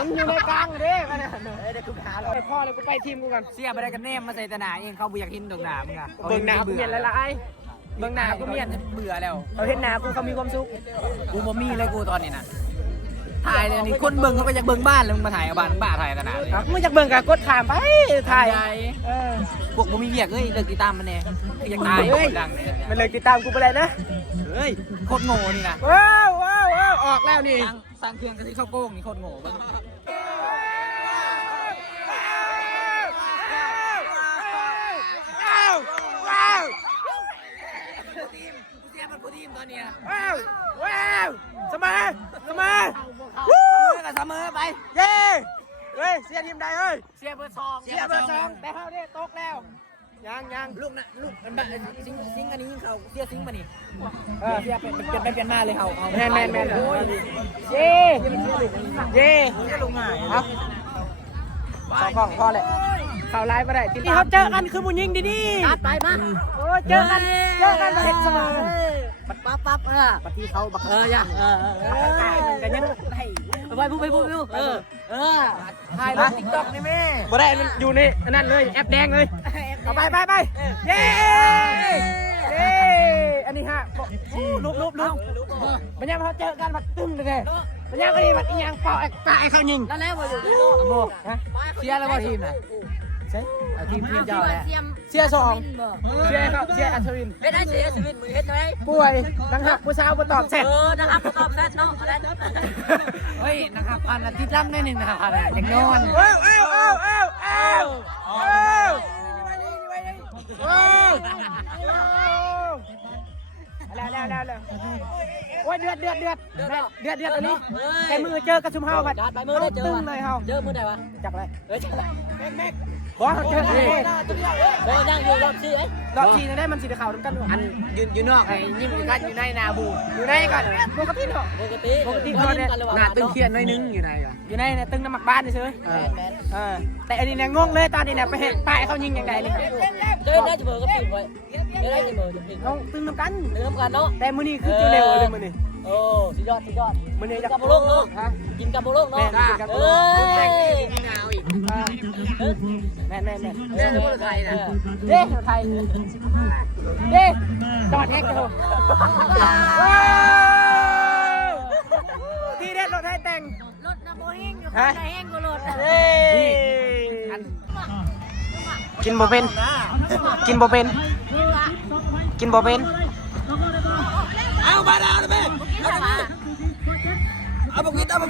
มึงอยู่ในกลางเด้กันเนี่ยเดี๋ยวกูหาเลยพ่อเลยกูไปทีมกูก่อน เสียไปได้กันแนมมาใส่ตนาเองเขาบุอยากเห็นดอกหนามึงอะ เบิ่งหน้ากูเมียนละลายเบิ่งหน้ากูเมียน เบื่อแล้ว เขาเห็นหน้ากูเขามีความสุข กูบ่มีเลยกูตอนนี้นะถ่ายเลยนี่คนเบิ่งเขาก็อยากเบิ่งบ้านเลยมึงมาถ่ายกับบ้านบ้าถ่ายตนาเลย มึงอยากเบิ่งกะกดถามไปถ่าย พวกบ่มีเวียกเอ้ยเลิกติดตามมันแน่อยากตายดังเลย มันเลยติดตามกูไปเลยนะ เฮ้ยโคตรโง่นี่นะ ว้าวออกแล้วนี่ สร้างเครื่องกระที่เข้าโกงนี่โคตรโง่ มันผู้ทีมตอนเนี้ย ว้าวว้าวเสมอเสมอ เสมอไป เย้เฮ้ยเสียทีมใดเฮ้ย เสียเบอร์สอง เสียเบอร์สองแต่เขาเนี่ยตกแล้วยัง ลูกนะลูกมันแบบซิงอันนี้ยิงเขาเสียซิงมานี่เสียเป็นมาเลยเขา แมนเย้เย้ครับสองกล่องพอเลยข่าวไลฟ์มาได้ที่เขาเจอกันคือมุนยิงดีๆ ไปมา โอ้เจอกันมาเห็นเสมอ ปั๊บบัดที่เขาบักย่ากันยังไปพูดถ่ายลงติ๊กต็อกนี่แม่ บ่ได้มันอยู่ในนั่นเลยแอปแดงเลยเอาไปเย้อันนี้ฮะลุบมันยังเขาเจอกันมาตึ้มเลยมันยังก็ดีมันอีหยังเป่าไอ้เขายิง แล้วมาอยู่เชียร์แล้วว่าทีมไหนทีมเจ้าแหละ เชียร์สองเชียร์อัศวิน ไม่ได้เชียร์ชีวิตมือเฮ็ดไง ป่วยนังหักผู้สาวมาตอบเสร็จ นะครับตอบแซดเนาะเฮ้ยนะครับพันอาทิตย์ล่ำได้หนึ่งนะครับพันอย่างนอน แล้วโอ้ยเดือดอันนี้ใช้มือเจอกระชุมเฮาผัด ไปมือได้เจอ ตึ้งเลยเฮา เจอมือไหนวะ จักเลย จังไร บอสเจอกันเลย นั่งอยู่รอบที่ไอ้ รอบทีนึงได้มันสีขาวน้ำกัน อันยืนนอกไอ้ยิ้มกันอยู่ในนาบู อยู่ในก่อนปกติเนาะ ปกติเขาเนี่ยหน้าตึงเครียดน้อยนึงอยู่ไหนอ่ะ อยู่ในตึ้งน้ำหมักบ้านเฉยแต่อันนี้เนี่ยงงเลยตอนนี้เนี่ยไปเห็นป้ายเขายิงอย่างไรนี่ เดินได้จะเบอร์ก็ปิดไว้เดินได้จะเบอร์จะปิด น้องตึ้งน้ำกัน เดินกันเนาะ แต่มือนี้คือจุเร็วเลยมือนี้ โอ้สุดยอด มือนี้ กินกับโลกเนาะกินกับโลกเนาะเอ้ยหนาวอีก แม่ เรื่องไทยนะ เด้ไทยเด้จอดแฮกกันทีเด็ดรถให้แต่ง รถนะโบแห้งอยู่ข้างในแห้งกว่ารถ กินบ่เป็นเอามาดาวเลยแม่เอาบักวิดเอาไป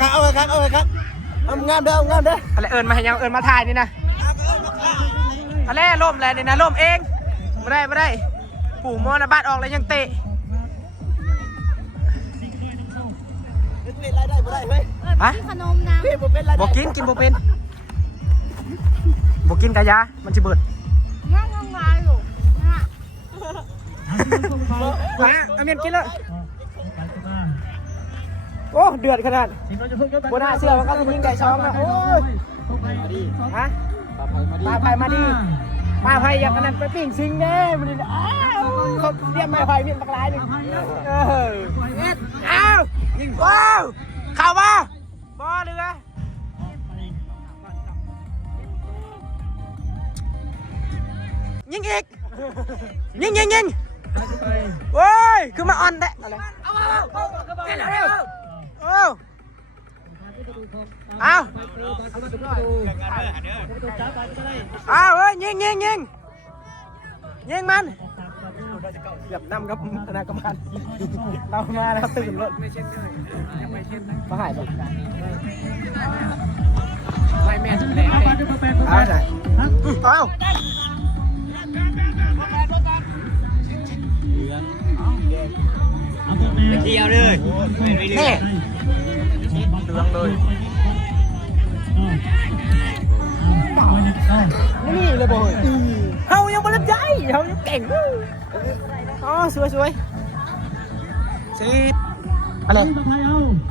ครับเอางามเด้ออะไรเอิญมาให้ยังเอิญมาถ่ายนี่นะอะไรล่มแล้วนี่นะล่มเองไม่ได้ปู่มอนะบาดออกแล้วยังเตะฮะ ขนมนะ บอกกินบ่เป็นกะยามันจะเบิด ง่างงายอยู่นะ เอาเมียนกินแล้วโอ้เดือดขนาดบนหน้าเสื้อมันก็จะยิงไก่ช้องนะโอ้ยฮะปลาไผ่มาดีปลาไผ่อย่างนั้นไปปิ้งซิงแน่มันนี่อ้าวเขาเรียกปลาไผ่เมียนปลากรายหนึ่งอ้าวว้าวเข้ามาบ่เรือยิงอีกยิงโอ้ยคือมาออนแท้อะไรเอาเฮ้ยยิงมันเกือบนำกับคณะกรรมการเรามาแล้วตื่นรถมาหายไปไม่แม่แดงเอาใส่เอาเที่ยวเลยนี่เรื่องเลยนี่เลยบ่อยเฮายังบ่รับใจเฮายังเก่งอ๋อสวยสิอะไร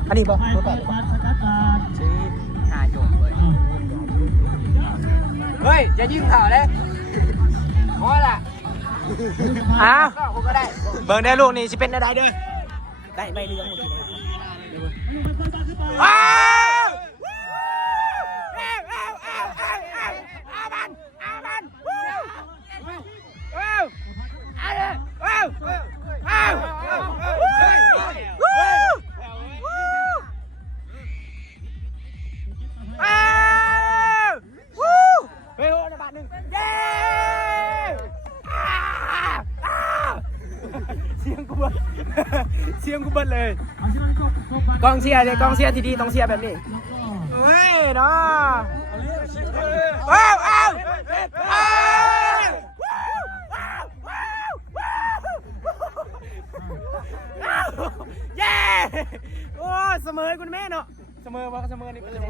อันนี้บ่ตัวแปดสิหาโยกเลยเฮ้ยอย่ายิงข่าวเลยพอละอ้าวก็ได้เบิ่งได้ลูกนี่สิเป็นอะไรเด้อได้ใบเลี้ยงหมดเลยว้าวเฮ้ยโอ้ยบาทหนึ่งเย้เสียงกูเบิ้ลเลยกองเชียร์เลยกองเชียร์ที่ดีต้องเชียร์แบบนี้เฮ้ยเนาะว้าว โอ้เสมอคุณแม่เนาะเสมอว่าเสมอนี่เป็นเสมอ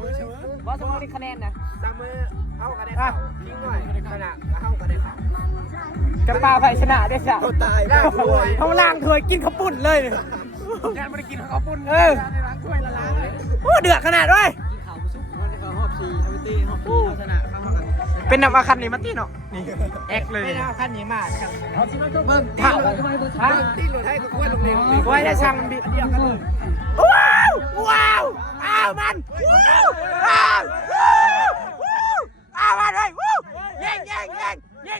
ว่าเสมอนี่คะแนนนะ เสมอเอากันได้ข่าวทิ้งหน่อยขณะเอากันได้ข่าว กับปลาไผ่ชนะได้จ้ะ ตายแล้ว เขาล่างถ้วยกินข้าวปุ้นเลย งานไม่ได้กินข้าวปุ้น เออโอ้เดือดขนาดด้วยเป็นนำอาคันนี่มาตีเนาะนี่แอกเลย ไม่น่าขั้นนี้มาก เบิ้งผ่า ที่หลุดให้ทุกคนลงเรียน ไว้ได้ช่างมันบิดเดียวกันเลยว้าวว้าวอ้าวมันว้าวอ้าวอ้าวมันเลยวู้ยิงเลยยิ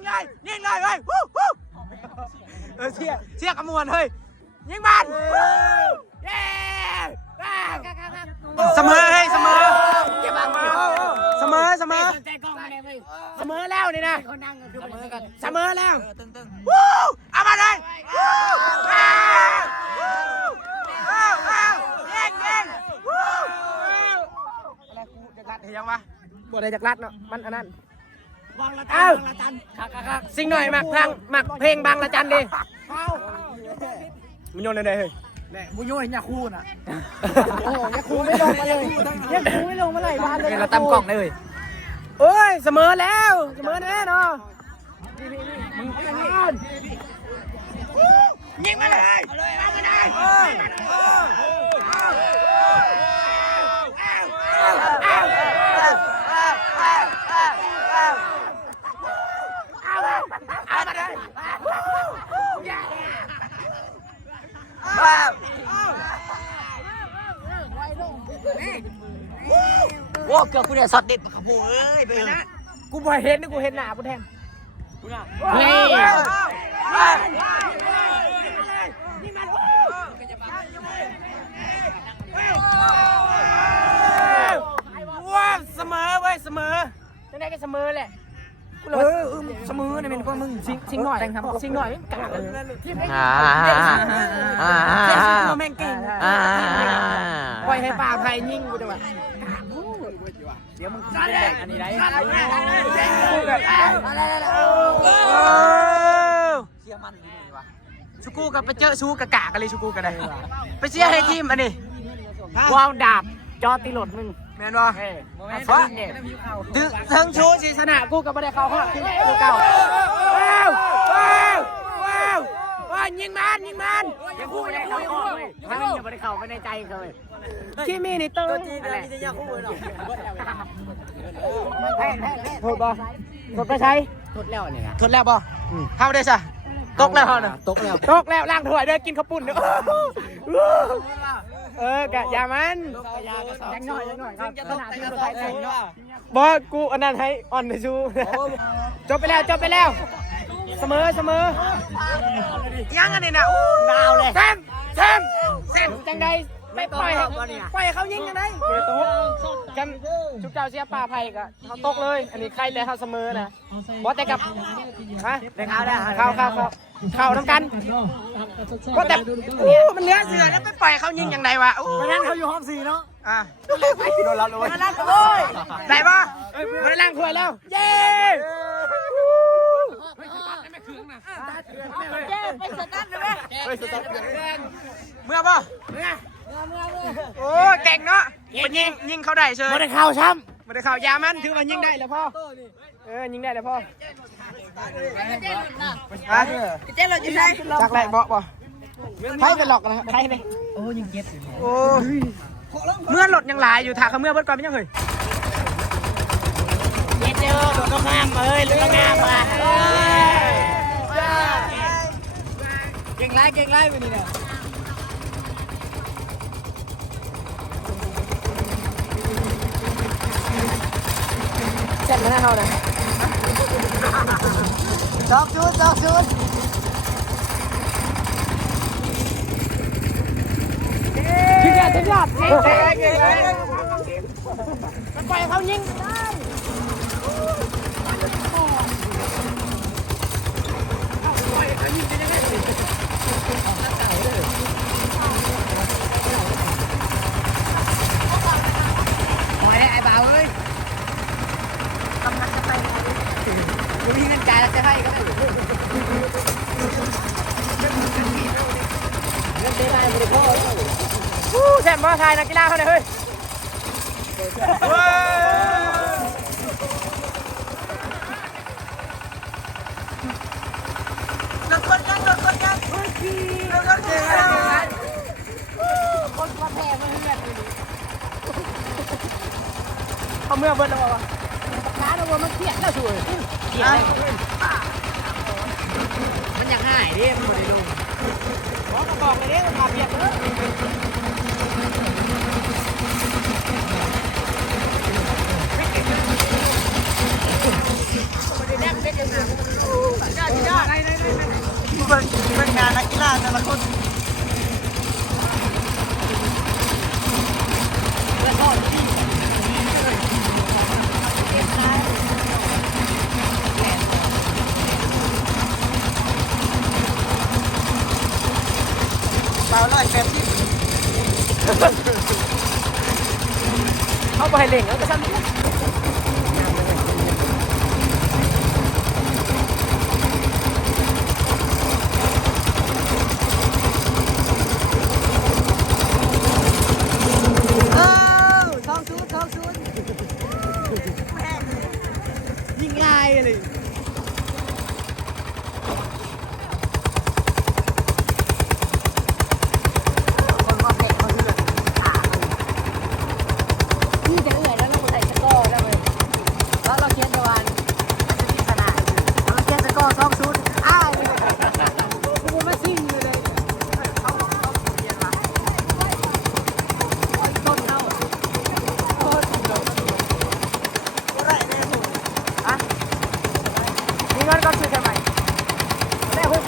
งเลยเฮ้ยวู้เชี่ยกระมวลเฮ้ยยิงมันเย้เสมอเฮ้ยเสมอเสมอแล้วนี่นะเสมอแล้ววู้เอามาเลยวู้ยิงวู้อะไรกูจะรัดเห็นยังวะบ่ได้จากรัดเนาะมันอันนั้นเอ้าสิ่งหน่อยหมักเพลงบางละจันดิมันโยนเลยเฮ้ย บุญโยนยาคูน่ะ โอ้ยครูไม่ลงมาเลยครูไม่ลงมาเลยบ้านเลย เราตั้มกล่องได้เลย โอ้ยเสมอแล้วเสมอแน่เนาะยิงมาเลยเอามาเลยเอามาเลยโอ้เกือบกูเนี่ยสอดดิดขโมยเอ้ยไปนะ กูบ่เห็นนะกูเห็นหน้ากูแทนเฮ้ยว้าวเสมอเว้ยเสมอจะได้ก็เสมอแหละเสมอเนี่ยเป็นพวกมึงชิงหน่อยชิงหน่อยกากเลยที่ไม่แม่งเก่งปล่อยให้ป่าไทยยิงกูจะว่าเดี๋ยวมึงจะแดกอันนี้ได้เชียร์มันวะชูกูกับไปเจอชูกะกะกันเลยชูกูกันเลยไปเชียร์ให้ทีมอันนี้วาวดาบจอตีหลดมึงแมนวะเพราะทั้งชูชีชนะกูกับไม่ได้เข้าข้อที่กูเก่าว้าวยิงมันยังกูไม่ได้เข้าข้อเลยถ้ามันยังไม่ได้เข้าไม่ในใจเขาเลยที่มีนี่ตัวจีนอะไรจะยากคู่เลยหรอโทษบ่โทษไปใช้โทษแล้วเนี่ยโทษแล้วบ่เข้าได้ซะตกแล้วนะตกแล้วล้างถ้วยเด้อกินข้าวปุ้นเด้อกะยามันยังหน่อยครับจะต้องขนาดไทยแต่งเนาะบ่กูอันนั้นให้อ่อนไปชูจบไปแล้วเสมอยังอันนี้นะดาวเลยแซมจังใดไม่ปล่อยเขายิงยังไงกันชุบเจ้าเสียป่าไผ่ก็เขาตกเลยอันนี้ใครแต่เขาเสมอนะบอสแต่กับฮะแต่เขาได้เข้าทำกันก็แต่มันเนื้อเสือแล้วไปปล่อยเขายิงยังไงวะเพราะนั้นเขาอยู่ห้อง4เนาะโดนเราเลยได้ปะไม่ได้ล้างถ้วยแล้วเย้ไปสตาร์ทเลยไหมเมื่อป่ะโอ้เก่งเนาะมันยิงเขาได้เชิญไม่ได้เข้าช้ำไม่ได้เข้ายามันถือว่ายิงได้แล้วพ่อยิงได้แล้วพ่อฮะเจ๊เราจะใช้จักแหลกบ่ใครจะหลอกนะใครเลยโอ้ยิงเจ็บโอ้เมื่อหลดยังหลายอยู่ถาเขาเมื่อเบิดก่อนไม่ยังเคยเจ็บเจอโดนต้องงามเลยเลยต้องงามมาเก่งไล่ไปนี่เนี่ยเจ็บแล้วเขาเลยจอกชุดถึงยอดมันปล่อยเขายิงไม่ได้ไอ้บ่าวเอ้ยกำลังจะไปดูที่เงินจ่ายแล้วจะให้ก็เงินได้ไม่ได้พอ แซ่บมาทายนักกีฬาเขาเลยเฮ้ยเขาเมื่อเบิดแล้ววะขาเราว่ามันเกลียดแล้วสวยเกลียดมันอยากง่ายดิมันไม่ได้ดูบอกเลยเนี่ยมันมาเบียดเลยเป็นงานนักกีฬาแต่ละคน เบาหน่อยแบบนี้ เขาไปเล่งแล้วก็ซ้ำนี่ยิ่งง่ายเลยนี่จะเหนื่อยแล้วเราใส่สกอร์ได้เลยแล้วเราเขียนตะวันขนาดเราเขียนสกอร์2-0กูไม่ซิ่งเลยเขาเขียนมาต้นเขามีเงินก็ซื้อทำไมแต่คุ้ม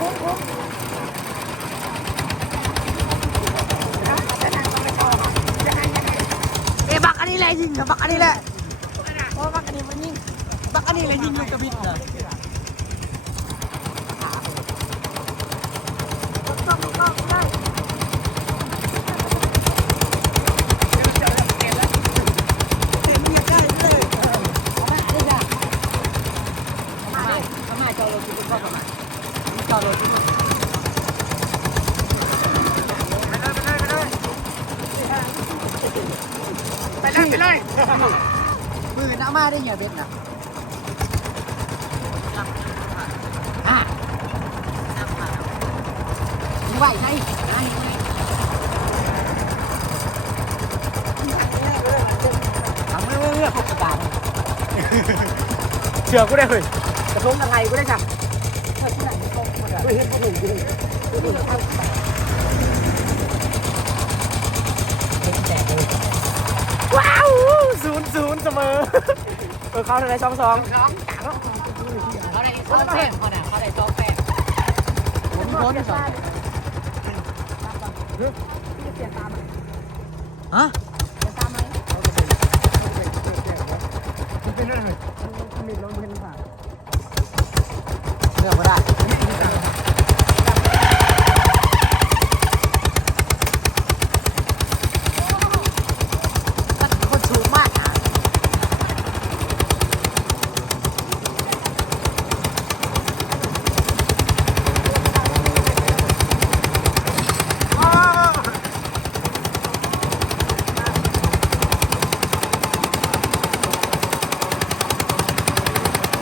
บักอันนี้แหละยิงกับบักอันนี้แหละโอ้บักอันนี้มันยิงบักอันนี้แหละยิงลูกกระบิดเลยไปเลยมือหน้ามาได้เหยียบเบ็ดนะไหวไหมทำไม่เลือกกระดาษเชื่อกูได้เลยกระทงอะไรกูได้จ้ะว้าว0-0เสมอเขาได้2-2เขาได้2แต้มเขาได้2แต้มผมมีโค้ด2ฮะตามไหมเป็นอะไรมีลมเป็นผ่าเลือกไม่ได้คนสูงมากนะ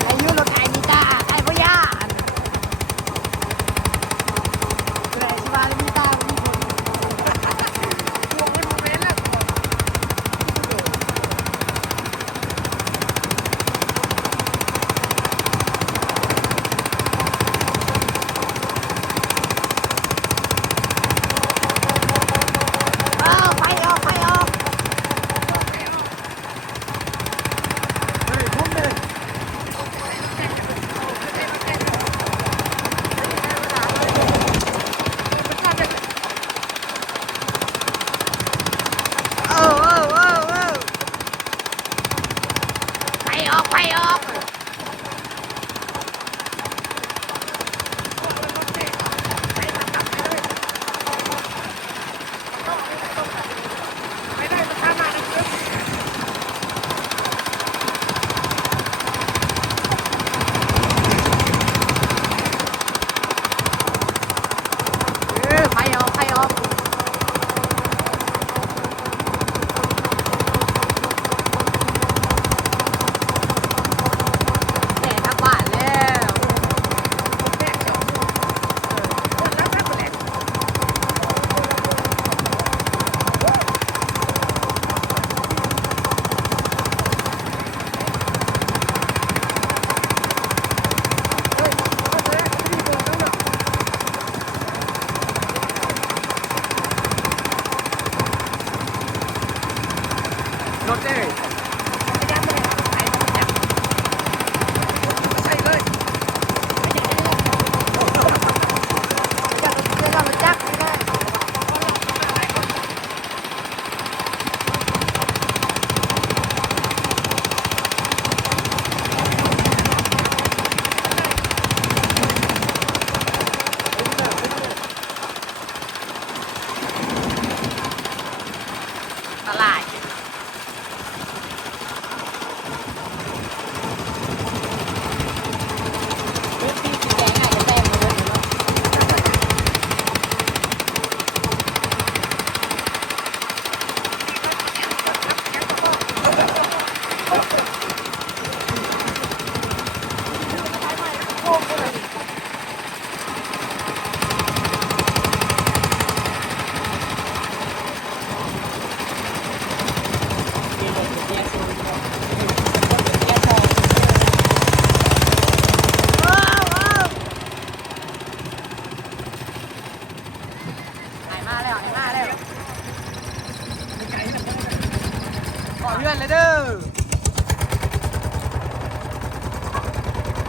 อายุรถไถนี่จ้าไอ้พ่อย่า มาแล้วขอเพื่อนเลยเด้อ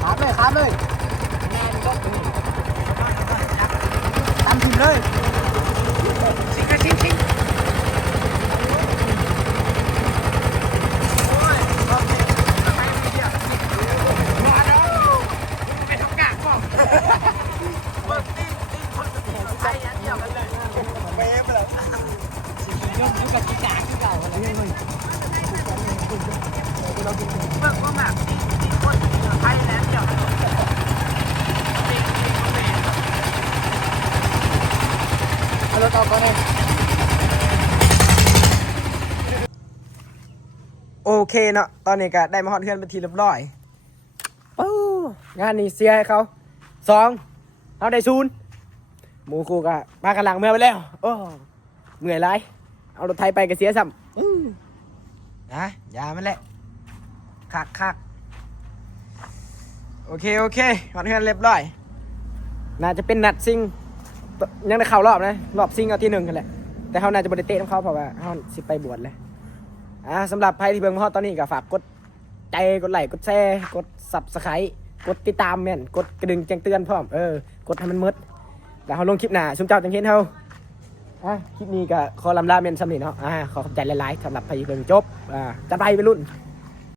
ครับเลยตามทีมเลยชิงรถออกก่อนเลยโอเคเนาะตอนนี้ก็ได้มาฮอดเพื่อนเป็นทีเรียบร้อยปู้งานนี้เสียให้เขา2เอาได้0หมูคูก็มากันหลังเมื่อไปแล้วโอ้เมื่อยไรเอารถไทยไปก็เสียซ้ำนะยามันแหละคักโอเคฮอดเพื่อนเรียบร้อยน่าจะเป็นนัดซิงยังได้เข้ารอบนะรอบซิงเอาที่1กันแหละแต่เขาน่าจะบริเตะของเขาเพราะว่าเขาสิไปบวชเลยสำหรับใครที่เบิ่งมาฮอดตอนนี้ก็ฝากกดใจกดไลค์กดแชร์กด Subscribe กดติดตามแม่นกดกระดิ่งแจ้งเตือนพร้อมกดให้มันมืดแล้วเขาลงคลิปหน้าซุมเจ้าจังเห็นเฮาคลิปนี้ก็ขอลำลาแม่นสำนี้เนาะขอขอบใจหลายๆสำหรับใครที่เบิ่งจบจัดไปรุ่น